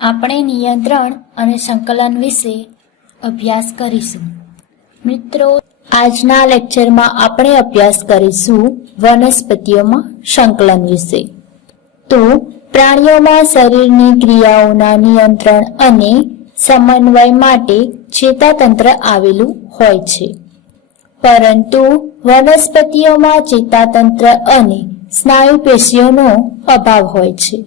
આપણે નિયંત્રણ અને સંકલન વિશે અભ્યાસ કરીશું. મિત્રો, આજના લેક્ચરમાં આપણે અભ્યાસ કરીશું વનસ્પતિઓમાં સંકલન વિશે. તો, પ્રાણીઓમાં શરીરની ક્રિયાઓના નિયંત્રણ અને સમન્વય માટે ચેતાતંત્ર આવેલું હોય છે. પરંતુ, વનસ્પતિઓમાં ચેતાતંત્ર અને સ્નાયુ પેશીઓનો અભાવ હોય છે.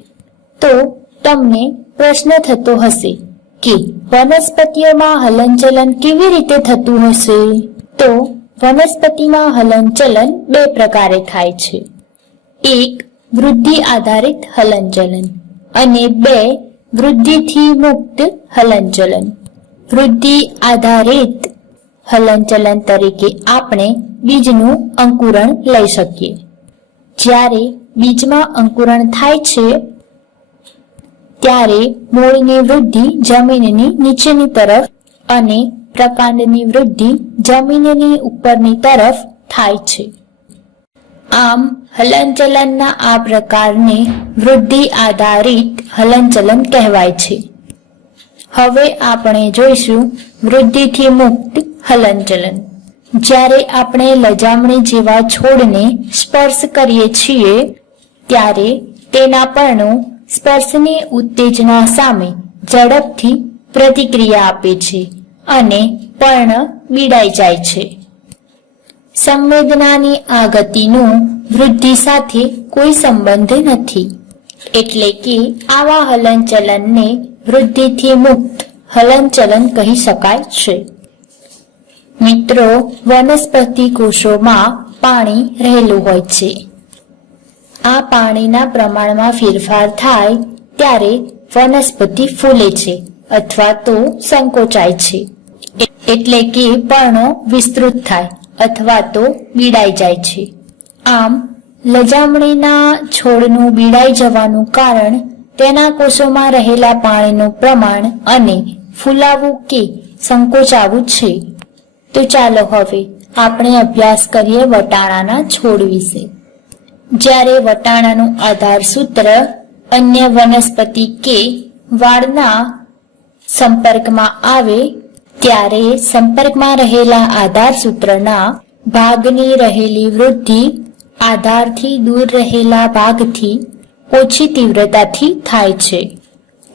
તો તમને પ્રશ્ન થતો હશે કે વનસ્પતિઓમાં હલનચલન કેવી રીતે થતું હશે? તો વનસ્પતિમાં હલનચલન બે પ્રકારે થાય છે. એક, વૃદ્ધિ આધારિત હલનચલન અને બે, વૃદ્ધિથી મુક્ત હલનચલન. વૃદ્ધિ આધારિત હલનચલન તરીકે આપણે બીજનું અંકુરણ લઈ શકીએ. જ્યારે બીજમાં અંકુરણ થાય છે ત્યારે મૂળની વૃદ્ધિ જમીનની નીચેની તરફ અને પ્રકાંડની વૃદ્ધિ જમીનની ઉપરની તરફ થાય છે. આમ, હલનચલનના આ પ્રકારને વૃદ્ધિ આધારિત હલનચલન કહેવાય છે. હવે આપણે જોઈશું વૃદ્ધિથી મુક્ત હલનચલન. જ્યારે આપણે લજામણી જેવા છોડને સ્પર્શ કરીએ છીએ, ત્યારે તેના પર્ણો સ્પર્શની ઉત્તેજના સામે ઝડપથી પ્રતિક્રિયા આપે છે અને પર્ણ બીડાઈ જાય છે. સંવેદનાની આ ગતિનું વૃદ્ધિ સાથે કોઈ સંબંધ નથી. એટલે કે આવા હલનચલનને વૃદ્ધિથી મુક્ત હલનચલન કહી શકાય છે. મિત્રો, વનસ્પતિ કોષોમાં પાણી રહેલું હોય છે. આ પાણીના પ્રમાણમાં ફેરફાર થાય ત્યારે વનસ્પતિ ફૂલે છે અથવા તો સંકોચાય છે. એટલે કે પર્ણો વિસ્તૃત થાય અથવા તો બીડાઈ જાય છે. આમ, લજામણીના છોડનું બીડાઈ જવાનું કારણ તેના કોષોમાં રહેલા પાણીનું પ્રમાણ અને ફૂલાવું કે સંકોચાવું છે. તો ચાલો હવે આપણે અભ્યાસ કરીએ વટાણાના છોડ વિશે. જ્યારે વટાણાનું આધાર સૂત્ર અન્ય વનસ્પતિ કે વાળના સંપર્કમાં આવે, ત્યારે સંપર્કમાં રહેલા આધાર સૂત્રના ભાગની રહેલી વૃદ્ધિ આધારથી દૂર રહેલા ભાગથી ઓછી તીવ્રતાથી થાય છે.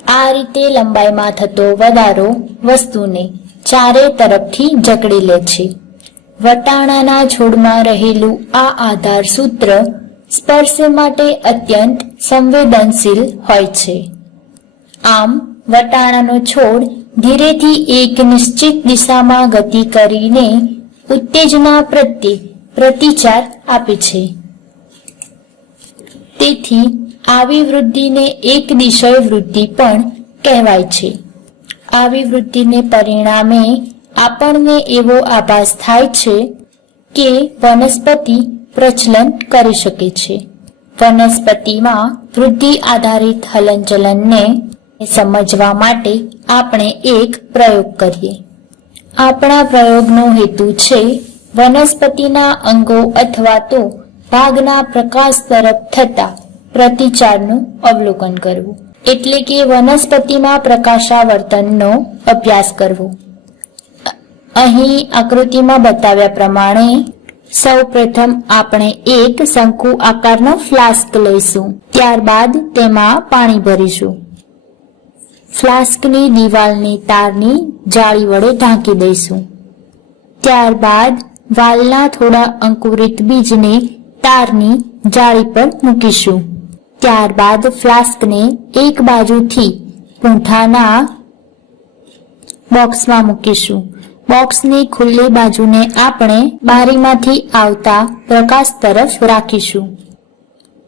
આ રીતે લંબાઈમાં થતો વધારો વસ્તુને ચારે તરફથી જકડી લે છે. વટાણાના છોડમાં રહેલું આ આધાર સૂત્ર સ્પર્શ માટે અત્યંત સંવેદનશીલ હોય છે. આમ, વટાણાનો છોડ ધીરેથી એક નિશ્ચિત દિશામાં ગતિ કરીને ઉત્તેજના પ્રત્યે પ્રતિચાર આપે છે. તેથી, આવી વૃદ્ધિને એક દિશય વૃદ્ધિ પણ કહેવાય છે. આવી વૃદ્ધિને પરિણામે આપણને એવો આભાસ થાય છે કે વનસ્પતિ પ્રચલન કરી શકે છે. વનસ્પતિમાં વૃદ્ધિ આધારિત હલનચલનને સમજવા માટે આપણે એક પ્રયોગ કરીએ. આપણા પ્રયોગનો હેતુ છે વનસ્પતિના અંગો અથવા તો ભાગના પ્રકાશ તરફ થતા પ્રતિચારનું અવલોકન કરવું. એટલે કે વનસ્પતિમાં પ્રકાશાવર્તનનો અભ્યાસ કરવો. અહીં આકૃતિમાં બતાવ્યા પ્રમાણે સૌ પ્રથમ આપણે એક શંકુ આકારનો ફ્લાસ્ક લઈશું. ત્યારબાદ તેમાં પાણી ભરીશું. ફ્લાસ્કની દિવાલની તારની જાળી વડે ઢાંકી દઈશું. ત્યારબાદ વાલના થોડા અંકુરિત બીજને તારની જાળી પર મૂકીશું. ત્યારબાદ ફ્લાસ્કને એક બાજુથી પૂંઠાના બોક્સમાં મૂકીશું. બોક્સની ખુલ્લી બાજુને આપણે બારીમાંથી આવતા પ્રકાશ તરફ રાખીશું.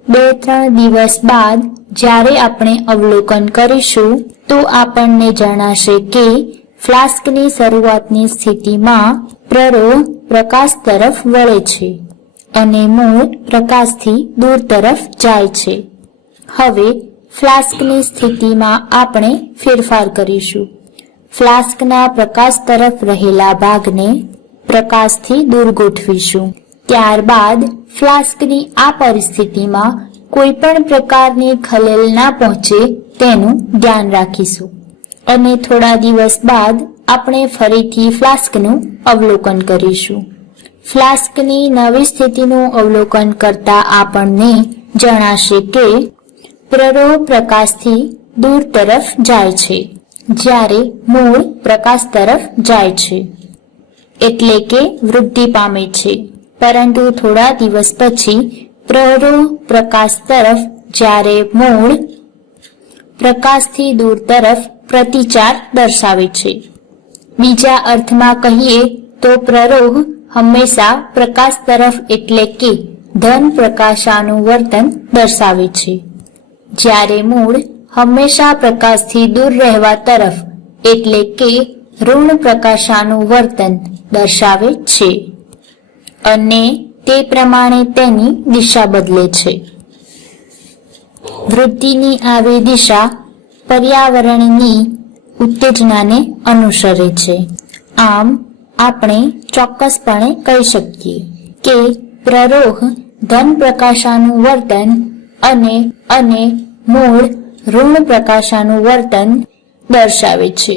બે, ત્રણ દિવસ બાદ જ્યારે આપણે અવલોકન કરીશું, તો આપણને જણાશે કે ફ્લાસ્કની શરૂઆતની સ્થિતિમાં પ્રરોહ પ્રકાશ તરફ વળે છે અને મૂળ પ્રકાશથી દૂર તરફ જાય છે. હવે ફ્લાસ્કની સ્થિતિમાં આપણે ફેરફાર કરીશું. ફ્લાસ્કના પ્રકાશ તરફ રહેલા ભાગને પ્રકાશથી દૂર ગોઠવીશું. ત્યારબાદ ફ્લાસ્કની આ પરિસ્થિતિમાં કોઈ પણ પ્રકારની ખલેલ ના પહોંચે તેનું ધ્યાન રાખીશું. અને થોડા દિવસ બાદ આપણે ફરીથી ફ્લાસ્કનું અવલોકન કરીશું. ફ્લાસ્કની નવી સ્થિતિનું અવલોકન કરતા આપણને જણાશે કે પ્રરોહ પ્રકાશથી દૂર તરફ જાય છે. જ્યારે મૂળ પ્રકાશ તરફ જાય છે. એટલે કે વૃદ્ધિ પામે છે. પરંતુ થોડા દિવસ પછી પ્રરોહ પ્રકાશ તરફ, જ્યારે મૂળ પ્રકાશથી દૂર તરફ પ્રતિચાર દર્શાવે છે. બીજા અર્થમાં કહીએ તો પ્રરોહ હંમેશા પ્રકાશ તરફ એટલે કે ધન પ્રકાશાનું વર્તન દર્શાવે છે. જ્યારે મૂળ હંમેશા પ્રકાશથી દૂર રહેવા તરફ, એટલે કે ઋણ પ્રકાશાનું વર્તન દર્શાવે છે. અને તે પ્રમાણે તેની દિશા બદલે છે. વૃદ્ધિની આવી દિશા પર્યાવરણની ઉત્તેજનાને અનુસરે છે. આમ, આપણે ચોક્કસપણે કહી શકીએ કે પ્રરોહ ધન પ્રકાશાનું વર્તન અને અને મૂળ ઋણ પ્રકાશાનું વર્તન દર્શાવે છે.